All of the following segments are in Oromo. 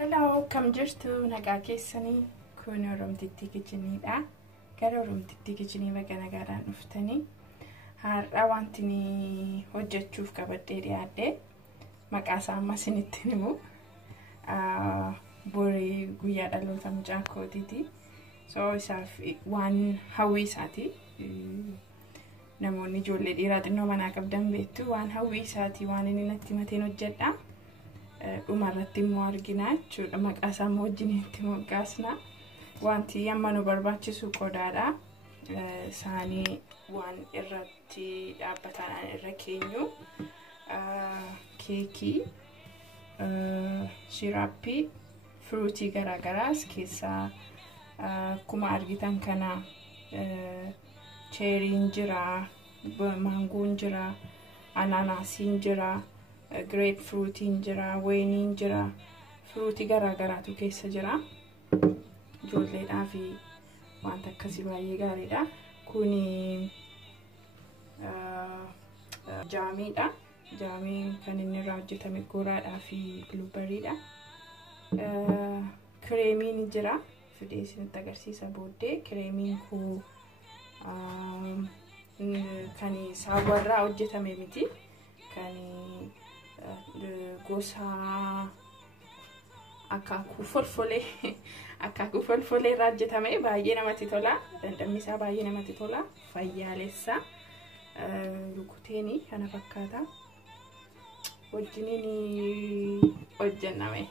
Hello, kam jirtu nagaa keessanii kun Oromtitti Kitcheniidha. Gara Oromtitti Kitchenii baga nagaadhaan dhuftanii. Har'a wanti ni hojjechuuf qabadhee dhiyaadhe. Maqaa isaa amma isinitti himu. Borii guyyaa dhaloota mucaa kootiiti. So isaaf waan hawwii isaati. Namoonni ijoollee dhiiraa xinnoo manaa qabdan beektu waan hawwii isaati waan inni natti mateen hojjedha. Dhumarratti immoo arginaa jechuudha. Maqaa isaa immoo wajjin itti moggaasna. Wanti amma nu barbaachisu qodaadha. Saanii waan irratti dhaabbataan irra keenyu. Keekii, shiraappii, fruutii garaagaraas keessaa akkuma argitan kana cheeriin jira, maangoon jira, anaanaasiin jira. Grapefruitiin jira, wainiin jira, fruutii garaagaraatu keessa jira. Ijoolleedhaaf wanta akkasii baay'ee gaariidha. Kuni jaamiidha. Jaamiin kan inni irraa hojjetame goraadhaa fi blueberryidha. Kireemiin jira. Fidee isinitti agarsiisa booddee. Kireemiin kun kan saawwarraa hojjetame miti. Kan gosa akaakuu folfolee irraa hojjetame baay'ee namatti tola. Dandhamni isaa baay'ee namatti tola. Fayyaalessa lukuteeni kana fakkaata. Wajjiniin hojjenname.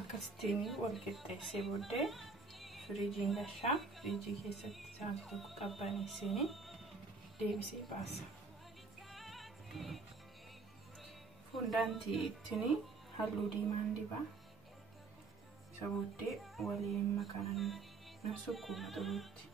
Akkasitiin wal qixxeessee booddee firiijiin gashaa. Firiijii keessatti isaan tokko qabbaneessanii deebisee baasa. Fondantii ittiin halluu diimaan dibaa. Isa booddee waliin makanan nan sukkuuma xuruutti.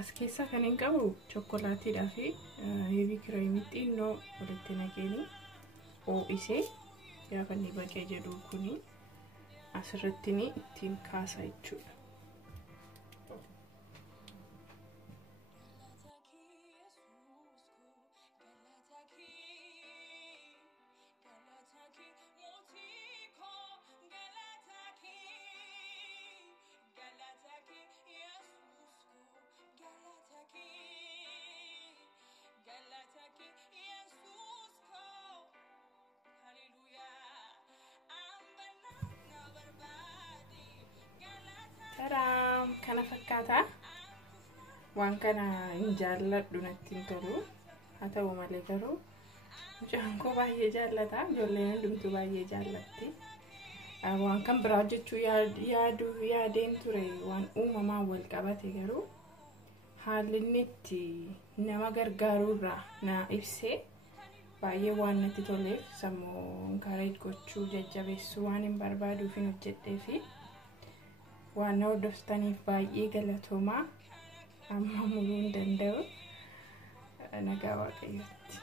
As keessa kan hin qabu chokolaatiidhaa fi heavy creamii xinnoo walitti nageeni oo'isee gaafa inni baqee jedhu kuni asirratti ittiin kaasa jechuudha. nyaata waan kana hin jaalladhu natti hin tolu haa ta'u malee garuu mucaan koo baay'ee jaallata ijoolleen hundumtuu baay'ee jaallatti waan kan biraa jechuu yaadeen ture waan uumamaan wal qabate garuu haalli inni itti nama gargaaruurraa na ibsee baay'ee waan natti toleef sammuu encourage gochuu jajjabeessuu waan hin barbaaduuf hin hojjedhee fi waan hordoftaniif baay'ee galatoomaa amma mul'uu hin danda'u nagaa waaqayyooti.